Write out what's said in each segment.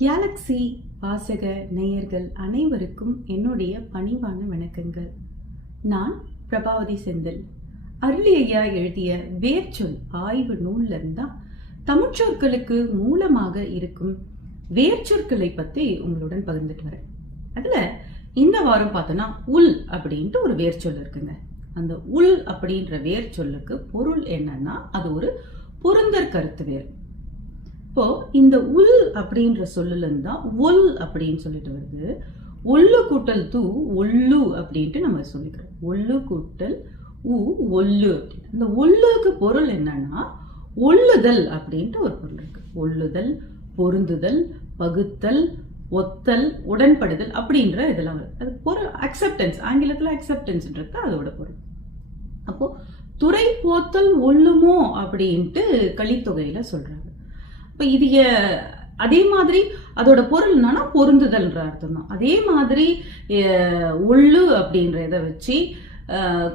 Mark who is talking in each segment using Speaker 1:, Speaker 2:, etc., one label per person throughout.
Speaker 1: Galaxy வாசக நேயர்கள் அனைவருக்கும் என்னுடைய பணிவான வணக்கங்கள். நான் பிரபாவதி செந்தில். அருளி ஐயா எழுதிய வேர்ச்சொல் ஆய்வு நூல்ல இருந்தா தமிழ்ச்சொற்களுக்கு மூலமாக இருக்கும் வேர்ச்சொற்களை பற்றி உங்களுடன் பகிர்ந்துட்டு வரேன். அதுல இந்த வாரம் பார்த்தோன்னா உள் அப்படின்ட்டு ஒரு வேர்ச்சொல் இருக்குங்க. அந்த உள் அப்படின்ற வேர்ச்சொல்லுக்கு பொருள் என்னன்னா அது ஒரு பொருந்தற் கருத்து வேர் இப்போ இந்த உல் அப்படின்ற சொல்லுல இருந்தா ஒல் அப்படின்னு சொல்லிட்டு வருது. ஒல்லு கூட்டல் தூ ஒல்லு அப்படின்ட்டு நம்ம சொல்லிக்கிறோம். ஒல்லு கூட்டல் உ ஒல்லு அப்படின்னு. இந்த ஒல்லுக்கு பொருள் என்னன்னா ஒல்லுதல் அப்படின்ட்டு ஒரு பொருள் இருக்கு. ஒல்லுதல் பொருந்துதல் பகுத்தல் ஒத்தல் உடன்படுதல் அப்படின்ற இதெல்லாம் வருது அது பொருள் அக்செப்டன்ஸ் ஆங்கிலத்தில் அக்செப்டன்ஸ்ன்றது அதோட பொருள். அப்போ துறை போத்தல் ஒல்லுமோ அப்படின்ட்டு கலித்தொகையில சொல்றாங்க. இப்போ இது அதே மாதிரி அதோட பொருள் என்னன்னா பொருந்துதல்ன்ற அர்த்தம் தான் அதே மாதிரி உள்ளு ஒள்ளு அப்படின்ற இதை வச்சு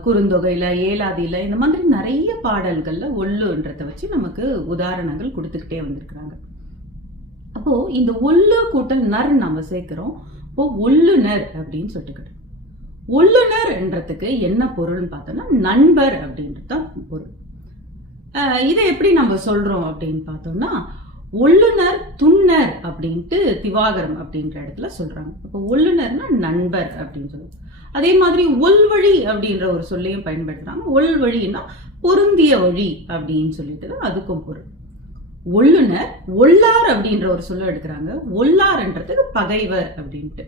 Speaker 1: குறுந்தொகையில் ஏலாதியில் இந்த மாதிரி நிறைய பாடல்களில் ஒல்லுன்றதை வச்சு நமக்கு உதாரணங்கள் கொடுத்துக்கிட்டே வந்திருக்கிறாங்க. அப்போது இந்த ஒல்லு கூட்டல் நர் நம்ம சேர்க்கிறோம். இப்போ ஒல்லுநர் அப்படின்னு சொல்லிட்டு ஒல்லுனர்ன்றதுக்கு என்ன பொருள்னு பார்த்தோம்னா நண்பர் அப்படின்றது தான் பொருள் இதை எப்படி நம்ம சொல்கிறோம் அப்படின்னு பார்த்தோம்னா ஒல்லுனர் துண்ணர் அப்படின்ட்டு திவாகரம் அப்படின்ற இடத்துல சொல்றாங்க. அப்போ ஒல்லுனர்னா நண்பர் அப்படின்னு சொல்லுவாங்க. அதே மாதிரி ஒல்வழி அப்படின்ற ஒரு சொல்லையும் பயன்படுத்துறாங்க. ஒல்வழின்னா பொருந்திய வழி அப்படின்னு சொல்லிட்டு தான் அதுக்கும் பொருள். ஒல்லுனர் ஒல்லார் அப்படின்ற ஒரு சொல்ல எடுக்கிறாங்க. ஒல்லார்ன்றதுக்கு பகைவர் அப்படின்ட்டு.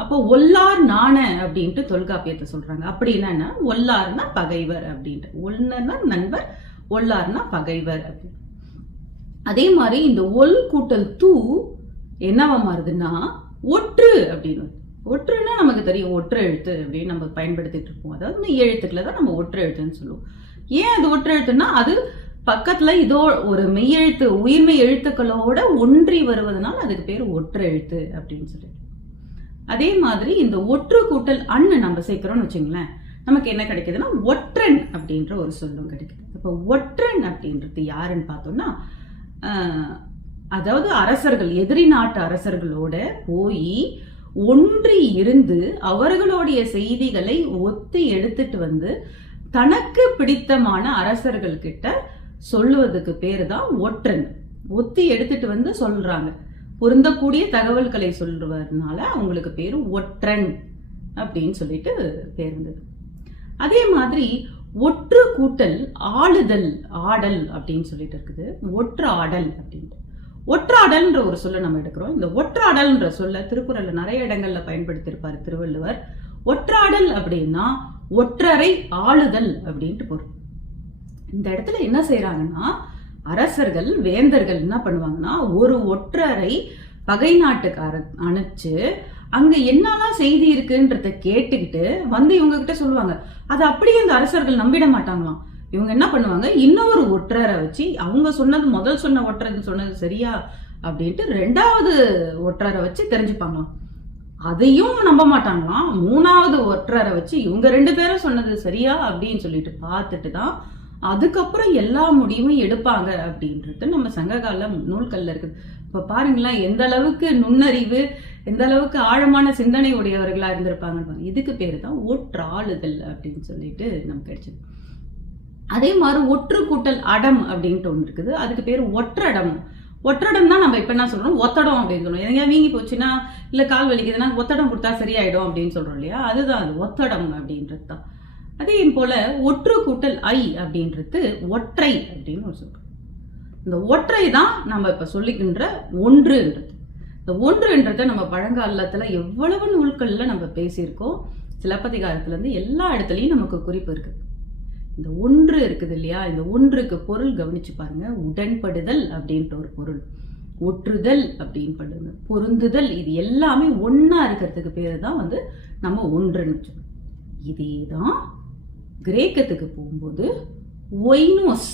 Speaker 1: அப்போ ஒல்லார் நாண அப்படின்ட்டு தொல்காப்பியத்தை சொல்றாங்க. அப்படி என்னன்னா ஒல்லார்னா பகைவர் அப்படின்ட்டு ஒல்லுனா நண்பர் ஒல்லார்னா பகைவர் அப்படின்னு. அதே மாதிரி இந்த ஒல் கூட்டல் தூ என்னவா மாறுதுன்னா ஒற்று அப்படின்னு ஒற்றுன்னா நமக்கு தெரியும் ஒற்று எழுத்து அப்படின்னு நம்ம பயன்படுத்திட்டு இருப்போம். அதாவது இந்த எழுத்துக்களை தான் நம்ம ஒற்று எழுத்துன்னு சொல்லுவோம். ஏன் அது ஒற்று எழுத்துன்னா அது பக்கத்துல இதோ ஒரு மெய்யெழுத்து உயிர்மெய் எழுத்துக்களோட ஒன்றி வருவதனால அதுக்கு பேர் ஒற்று எழுத்து அப்படின்னு சொல்லிட்டு. அதே மாதிரி இந்த ஒற்று கூட்டல் அண்ணு நம்ம சேர்க்கிறோம்னு வச்சுங்களேன் நமக்கு என்ன கிடைக்குதுன்னா ஒற்றன் அப்படின்ற ஒரு சொல்லும் கிடைக்குது. இப்போ ஒற்றன் அப்படின்றது யாருன்னு பார்த்தோம்னா அதாவது அரசர்கள் எதிரி நாட்டு அரசர்களோட போய் ஒன்றி இருந்து அவர்களுடைய செய்திகளை ஒத்து எடுத்துட்டு வந்து தனக்கு பிடித்தமான அரசர்கள் கிட்ட சொல்லுவதுக்கு பேர் தான் ஒற்றன். ஒத்தி எடுத்துட்டு வந்து சொல்றாங்க. பொருந்தக்கூடிய தகவல்களை சொல்றதுனால அவங்களுக்கு பேரு ஒற்றன் அப்படின்னு சொல்லிட்டு பேர் வந்தது. அதே மாதிரி ஒற்று கூட்டல் ஆளுதல் ஆடல் அப்படின்னு சொல்லிட்டு இருக்குது. ஒற்று ஆடல் அப்படின்ட்டு. ஒற்றாடல்ன்ற ஒரு சொல்ல நம்ம எடுக்கிறோம். இந்த ஒற்றாடல்ன்ற சொல்ல திருக்குறள்ல நிறைய இடங்கள்ல பயன்படுத்தியிருப்பார் திருவள்ளுவர். ஒற்றாடல் அப்படின்னா ஒற்றரை ஆளுதல் அப்படின்ட்டு பொருள். இந்த இடத்துல என்ன செய்யறாங்கன்னா அரசர்கள் வேந்தர்கள் என்ன பண்ணுவாங்கன்னா ஒரு ஒற்றரை பகை நாட்டுக்கு அனுப்பிச்சு அங்க என்னெல்லாம் செய்தி இருக்குன்றத கேட்டுக்கிட்டு வந்து இவங்க கிட்ட சொல்லுவாங்க. அதை அப்படியே அந்த அரசர்கள் நம்பிட மாட்டாங்களாம். இவங்க என்ன பண்ணுவாங்க? இன்னொரு ஒற்றரை வச்சு அவங்க சொன்னது முதல் சொன்ன ஒற்றர் சொன்னது சரியா? அப்படின்ட்டு ரெண்டாவது ஒற்றரை வச்சு தெரிஞ்சுப்பாங்களாம். அதையும் நம்ப மாட்டாங்களாம். மூணாவது ஒற்றரை வச்சு இவங்க ரெண்டு பேரும் சொன்னது சரியா? அப்படின்னு சொல்லிட்டு பார்த்துட்டு தான் அதுக்கப்புறம் எல்லா முடிவும் எடுப்பாங்க அப்படின்றது நம்ம சங்ககால நூல்கள்ல இருக்குது இப்போ பாருங்களேன் எந்த அளவுக்கு நுண்ணறிவு எந்த அளவுக்கு ஆழமான சிந்தனை உடையவர்களா இருந்திருப்பாங்க இதுக்கு பேர் தான் ஒற்றாளுதல் அப்படின்னு சொல்லிட்டு நமக்கு கிடைச்சது அதே மாதிரி ஒற்று கூட்டல் அடம் அப்படின்ட்டு ஒன்று இருக்குது. அதுக்கு பேர் ஒற்றடம். ஒற்றடம் தான் நம்ம இப்போ என்ன சொல்கிறோம் ஒத்தடம் அப்படின்னு சொல்லுவோம் எங்க வீங்கி போச்சுன்னா இல்லை கால் வலிக்குதுன்னா ஒத்தடம் கொடுத்தா சரியாயிடும் அப்படின்னு சொல்றோம் இல்லையா? அதுதான் அது ஒத்தடம் அப்படின்றது தான். அதே போல ஒற்று கூட்டல் ஐ அப்படின்றது ஒற்றை அப்படின்னு ஒரு சொல்றோம் இந்த ஒற்றை தான் நம்ம இப்ப சொல்லிக்கின்ற ஒன்றுன்றது. இந்த ஒன்றுன்றத நம்ம பழங்காலத்துல எவ்வளவு நூல்கள்ல நம்ம பேசியிருக்கோம் சிலப்பதிகாரத்துல இருந்து எல்லா இடத்துலையும் நமக்கு குறிப்பு இருக்குது இந்த ஒன்று இருக்குது இல்லையா? இந்த ஒன்றுக்கு பொருள் கவனிச்சு பாருங்க. உடன்படுதல் அப்படின்ற ஒரு பொருள். ஒற்றுதல் அப்படின்னு பொருந்துதல் இது எல்லாமே ஒன்னா இருக்கிறதுக்கு பேரு தான் வந்து நம்ம ஒன்றுன்னு சொல்லணும் இதே தான் கிரேக்கத்துக்கு போகும்போது ஒய்னோஸ்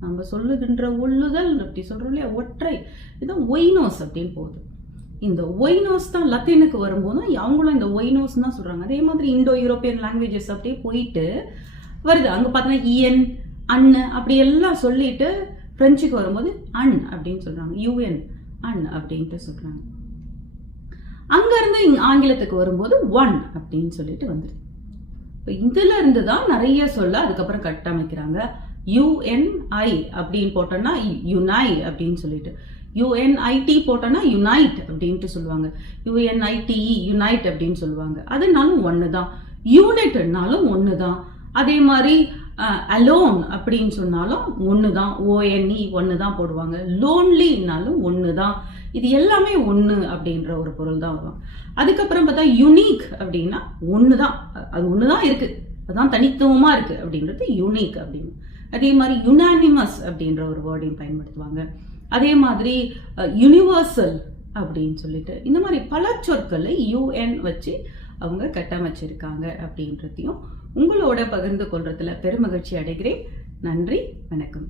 Speaker 1: நம்ம சொல்லுகின்ற ஒல்லுதல் அப்படி சொல்கிறோம் இல்லையா? ஒற்றை. இதுதான் ஒய்னோஸ் அப்படின்னு போகுது. இந்த ஒய்னோஸ் தான் லத்தீனுக்கு வரும்போதும் அவங்களும் இந்த ஒய்னோஸ் தான் சொல்கிறாங்க அதே மாதிரி இந்தோ யூரோப்பியன் லாங்குவேஜஸ் அப்படியே போயிட்டு வருது. அங்கே பார்த்தோன்னா இஎன் அன்னு அப்படி எல்லாம் சொல்லிட்டு ஃப்ரெஞ்சுக்கு வரும்போது அன் அப்படின்னு சொல்கிறாங்க யூஎன் அன் அப்படின்ட்டு சொல்கிறாங்க அங்கேருந்து இங்கே ஆங்கிலத்துக்கு வரும்போது ஒன் அப்படின்னு சொல்லிட்டு வந்துடுது இதுல இருந்து தான் நிறைய சொல்ல அதுக்கப்புறம் கட்டமைக்கிறாங்க. யுஎன்ஐ அப்படின்னு போட்டோம்னா யுனை அப்படின்னு சொல்லிட்டு. யுஎன்ஐடி போட்டோன்னா யுனைட் அப்படின்ட்டு சொல்லுவாங்க. யுஎன்ஐடிஇ யுனைட் அப்படின்னு சொல்லுவாங்க. அதுனாலும் ஒன்று தான் யூனிட்னாலும் ஒன்று தான் அதே மாதிரி அலோன் அப்படின்னு சொன்னாலும் ஒன்று தான் ஓஎன்இ ஒன்று தான் போடுவாங்க. லோன்லினாலும் ஒன்று தான் இது எல்லாமே ஒன்று அப்படின்ற ஒரு பொருள் தான் வரும். அதுக்கப்புறம் பார்த்தா யுனீக் அப்படின்னா ஒன்று தான் அது ஒன்று தான் இருக்குது அதுதான் தனித்துவமாக இருக்குது அப்படின்றது யுனீக் அப்படின்னு. அதே மாதிரி யுனானிமஸ் அப்படின்ற ஒரு வேர்டையும் பயன்படுத்துவாங்க. அதே மாதிரி யுனிவர்சல் அப்படின்னு சொல்லிட்டு இந்த மாதிரி பல சொற்களை யூஎன் வச்சு அவங்க கட்டமைச்சிருக்காங்க அப்படின்றதையும் உங்களோட பகிர்ந்து கொள்றதுல பெருமகிழ்ச்சி அடைகிறேன். நன்றி வணக்கம்.